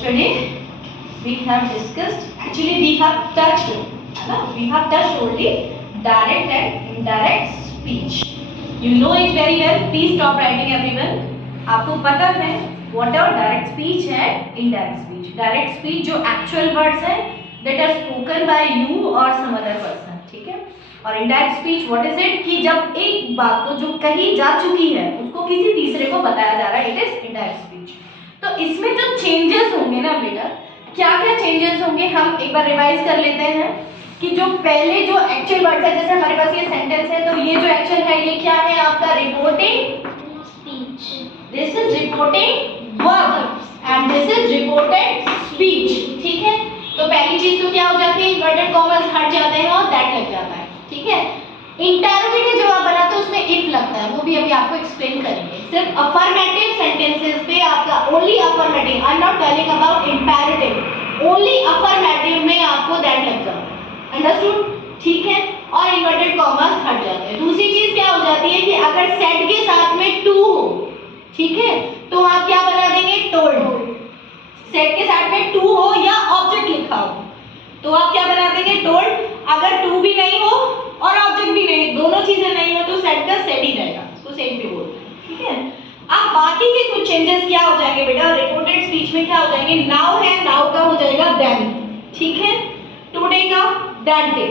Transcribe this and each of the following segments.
yesterday we have discussed, actually we have touched, we have touched only direct and indirect speech. You know it very well. Please stop writing everyone. आपको पता है what are direct speech and indirect speech. Direct speech जो actual words हैं that are spoken by you or some other person, ठीक है. और indirect speech what is it कि जब एक बात को जो कही जा चुकी है उसको किसी तीसरे को बताया जा रहा है, it is indirect speech. तो इसमें जो changes होंगे ना बेटा, क्या क्या changes होंगे हम एक बार रिवाइज कर लेते हैं कि जो पहले जो एक्चुअल वर्ड है, जैसे हमारे पास ये सेंटेंस है तो ये जो एक्चुअल है ये क्या है आपका reporting speech. This is reporting verb and this is reported speech. ठीक है, तो पहली चीज तो क्या हो जाती है, इन्वर्टेड कॉमर्स हट जाते हैं और दैट लग जाता है. ठीक है, इंटरोगेटिव जब आप बनाते हो उसमें इफ लगता है, वो भी अभी आपको एक्सप्लेन करेंगे. सिर्फ अफर्मेटिव सेंटेंसेस पे आपका only affirmative, I am not telling about imperative, only affirmative में आपको दैट लग जाता है. अंडरस्टूड. ठीक है, और इन्वर्टेड कॉमर्स हट जाते हैं. दूसरी चीज क्या हो जाती है कि अगर सेट के साथ में टू हो, ठीक है, तो आप क्या बना देंगे, टोल्ड. सेट के साथ में टू हो या ऑब्जेक्ट लिखा हो तो आप क्या बना देंगे, टोल्ड. अगर टू भी नहीं हो और ऑब्जेक्ट भी नहीं, दोनों चीजें नहीं हो तो सेट का सेट ही रहेगा, उसको सेट भी बोलते हैं. ठीक है, अब बाकी के कुछ चेंजेस क्या हो जाएंगे बेटा, रिपोर्टेड स्पीच में क्या हो जाएंगे, नाउ है, नाउ का हो जाएगा देन. ठीक है, टुडे का that day,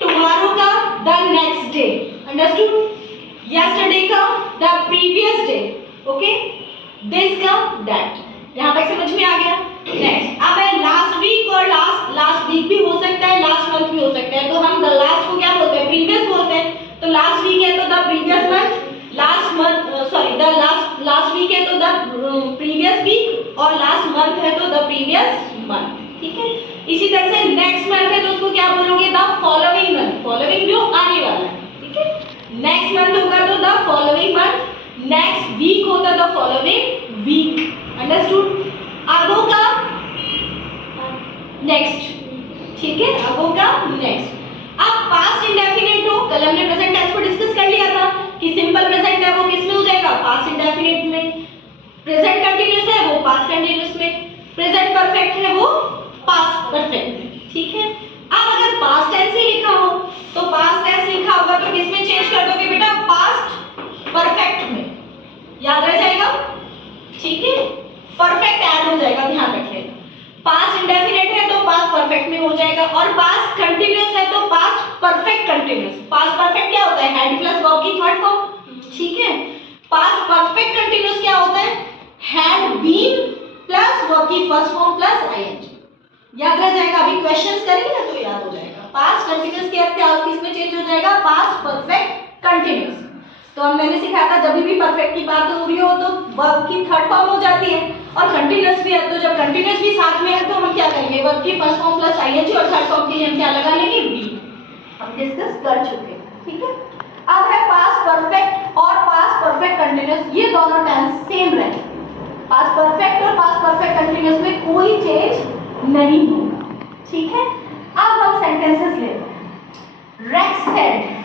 tomorrow का the next day, understood. yesterday का the previous day, okay, this का that. यहाँ तक समझ में आ गया. next अब है last week और last week भी हो सकता है, last month भी हो सकता है, तो हम the last को क्या बोलते हैं, previous बोलते हैं. तो last week है तो the previous month, last month sorry the last week है तो the previous week और last month है तो the previous month. ठीक है, इसी तरह से नेक्स्ट मंथ है तो उसको क्या बोलोगे, द फॉलोइंग मंथ, फॉलोइंग जो आने वाला है. ठीक है, नेक्स्ट मंथ होगा तो the following month, next week होगा तो फॉलोइंग वीक. अंडरस्टूड. अगो का नेक्स्ट. ठीक है, अगो का नेक्स्ट. अब पास्ट इंडेफिनिट हो, कल हमने प्रेजेंट टेंस को डिस्कस कर लिया था कि सिंपल प्रेजेंट है वो किस में हो जाएगा, पास्ट इंडेफिनिट में. प्रेजेंट कंटीन्यूअस है वो पास्ट कंटीन्यूअस में. प्रेजेंट परफेक्ट है वो पास्ट परफेक्ट में. ठीक है, अब अगर पास्ट टेंस ही लिखा हो तो पास्ट टेंस लिखा होगा तो किसमें चेंज कर दोगे बेटा, पास्ट परफेक्ट में. याद रह जाएगा. ठीक है, परफेक्ट ऐड हो जाएगा, ध्यान रखिएगा. पास्ट इंडेफिनिट है तो पास्ट परफेक्ट में हो जाएगा, और पास्ट कंटीन्यूअस है तो past perfect continuous. Past perfect क्या होता है, हैड प्लस वर्ब की थर्ड फॉर्म. ठीक है, पास्ट परफेक्ट कंटीन्यूअस क्या होता है, हैड बीन प्लस वर्ब की फर्स्ट फॉर्म प्लस आईएनजी. याद रह जाएगा. अभी क्वेश्चंस करेंगे ना तो याद हो जाएगा. पास्ट कंटीन्यूअस क्या किसमें चेंज हो जाएगा, पास्ट परफेक्ट कंटीन्यूअस. तो हम मैंने सिखाया था जब भी परफेक्ट की बात हो रही हो तो वर्ब की थर्ड फॉर्म हो जाती है, और कंटीन्यूअस भी है तो जब कंटीन्यूअस भी साथ में है तो हम क्या करेंगे, वर्ब की फर्स्ट फॉर्म प्लस आईएनजी, और थर्ड फॉर्म के लिए हम क्या लगा लेंगे, बी. हम डिस्कस कर चुके हैं. ठीक है, अब है पास्ट परफेक्ट और पास्ट परफेक्ट कंटीन्यूअस. ये दोनों टेंस सेम रहेंगे. पास्ट परफेक्ट और पास्ट परफेक्ट कंटीन्यूअस में कोई चेंज नहीं होगा. ठीक है, अब हम सेंटेंसेस लेते हैं. Rex said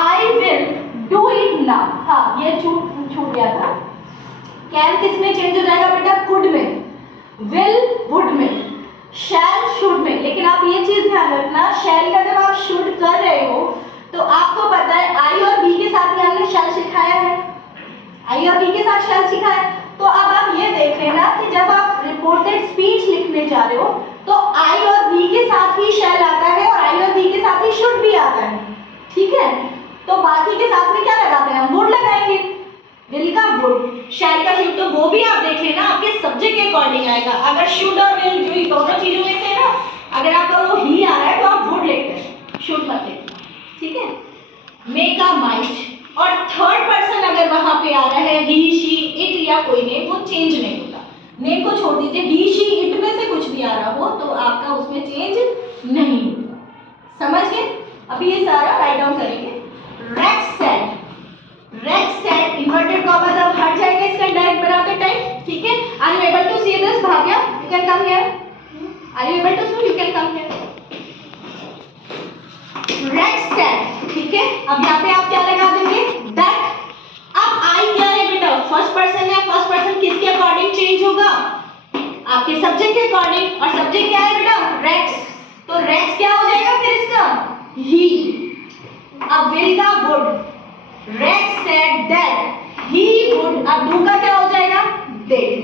I will do it now. हाँ, ये छूट गया था. कैन किस में चेंज हो जाएगा बेटा, कुड में. विल वुड में. शैल शुड में. लेकिन आप ये चीज ध्यान रखना, शैल का जब आप शुड कर रहे हो तो आपको पता है आई और बी के साथ ही हमने शैल सिखाया है, आई और बी के साथ शैल सिखाया है. तो अब आप ये देख लेना कि जब आप रिपोर्टेड स्पीच लिखने जा रहे हो तो आई और बी के साथ ही शैल आता है और आई और बी के साथ ही शुड भी आता है. ठीक है, तो बाकी के साथ में क्या लगाते हैं, हम वुड लगाएंगे. विल का वुड, शैल का शुड, तो वो भी आप देख लेना आपके सब्जेक्ट के अकॉर्डिंग आएगा. अगर शुड और विल जो दोनों चीजों में से ना अगर आपका वो ही आ रहा है तो आप वुड लिखते हैं, शुड मत लिखना. ठीक है, मेक अ माइट, और थर्ड पर्सन अगर वहां पे आ रहा है ही शी इट या कोई नेम, वो चेंज नहीं होता. नेम को छोड़ दीजिए, ही शी इट में से कुछ भी आ रहा हो तो आपका उसमें चेंज नहीं होगा. समझ गए. अभी ये सारा राइट डाउन करेंगे. रेक्स सेड इन्वर्टेड कॉमा अब हट जाएंगे इसका डायरेक्ट बनाते टाइम. ठीक है, are you able to see this Bhagya, you can come here. Are you able to see, you can come here. Rex said. ठीक है, अब यहाँ पे आप क्या लगा देंगे, दैट. अब आई क्या है बेटा, फर्स्ट पर्सन है. फर्स्ट पर्सन किसके अकॉर्डिंग चेंज होगा, आपके सब्जेक्ट के अकॉर्डिंग, और सब्जेक्ट क्या है बेटा? रेक्स। तो रेक्स क्या हो जाएगा फिर इसका? ही। अब विल का would, Rex said that he would, अब डू का क्या हो जाएगा? Did.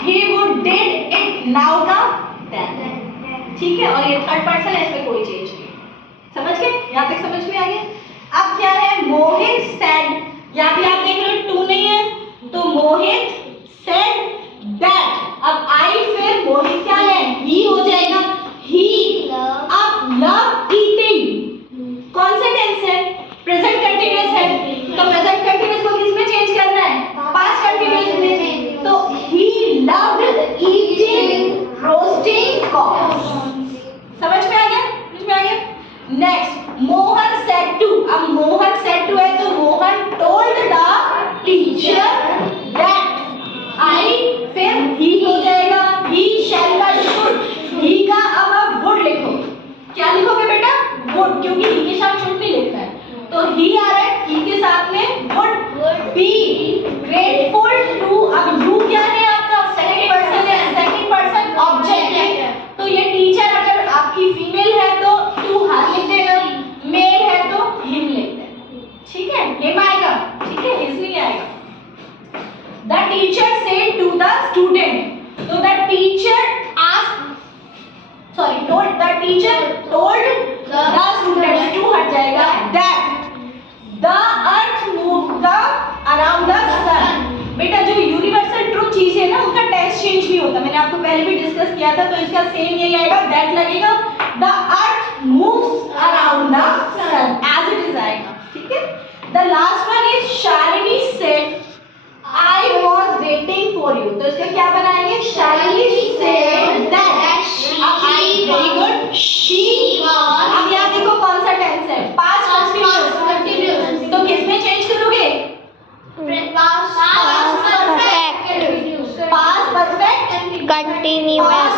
He would did it, now का देन। ठीक है, और ये थर्ड पर्सन है, इसमें कोई चेंज नहीं। समझ गए? यहां तक समझ में आ गया? अब क्या है? मोहित सेड, यहां भी आप देख रहे हो टू नहीं है, तो मोहित सेड दैट, अब आई फिर मोहित क्या है? ही हो जाएगा। ही अब लव ईटिंग, कौन सा टेंस है? प्रेजेंट कंटीन्यूअस है, तो प्रेजेंट कंटीन्यूअस को किस में चेंज करना है? पास्ट कंटीन्यूअस में। तो he loved eating roasting corn. समझ में आ गया? समझ में आ गया? नेक्स्ट, मोहन सेड टू, अब मोहन सेड टू है तो Mohan told the teacher that, I फिर ही हो जाएगा, ही शैल का शुड, ही का अब आप वुड लिखो। क्या लिखोगे बेटा? वुड, क्योंकि ही के साथ शुड नहीं लिखना है, तो ही आ रहा है, ही के साथ में वुड बी ग्रेटफुल टू, अब यू क्या है आपका? सेकंड पर्सन है, सेकंड पर्सन ऑब्जेक्ट है, तो ये टीचर अगर आपकी फीमेल है तो टू हर लिख देना, मेल है तो हिम लिख देना। ठीक है, हिम आएगा, ठीक है, हिज नहीं आएगा। The teacher said to the student, so the teacher told the teacher told the student, to हट जाएगा, that the earth moved around the sun। बेटा जो यूनिवर्सल ट्रूथ चीज है ना, उसका टेंस चेंज नहीं होता, मैंने आपको पहले भी डिस्कस किया था, तो इसका सेम यही आएगा, दैट लगेगा, the earth moves around the sun, as it is आएगा। ठीक है, the last one is Shalini said I was waiting for you, तो इसका क्या बनाएंगे? Shalini said that, very good, she was, अब यहाँ देखो कौन सा टेंस है? पास्ट कंटीन्यूअस, तो किस में चेंज करोगे? पास्ट परफेक्ट कंटीन्यूअस,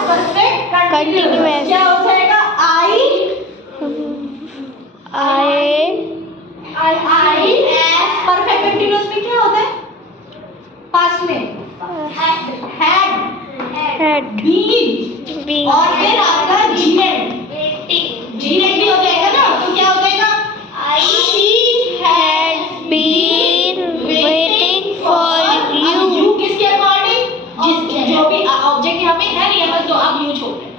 क्या हो जाएगा? आई परफेक्ट कंटीन्यूअस में क्या होता है? पास्ट में हैड बीन, और फिर आपका जीएड भी हो जाएगा ना, तो क्या हो जाएगा? She had been waiting for you. You किसके अकॉर्डिंग? जो भी ऑब्जेक्ट यहाँ पे है नहीं, बस तो आप यू छोड़ देना,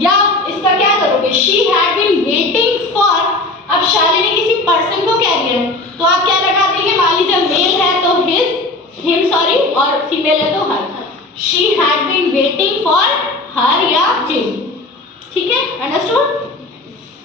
या इसका क्या करोगे? She had been waiting for, अब शालिनी किसी पर्सन को कह रही है, तो आप क्या लगा देंगे? मान लीजिए मेल है तो हिम सॉरी, और फीमेल है तो her. She had been waiting for her या हिम। ठीक है, अंडरस्टूड?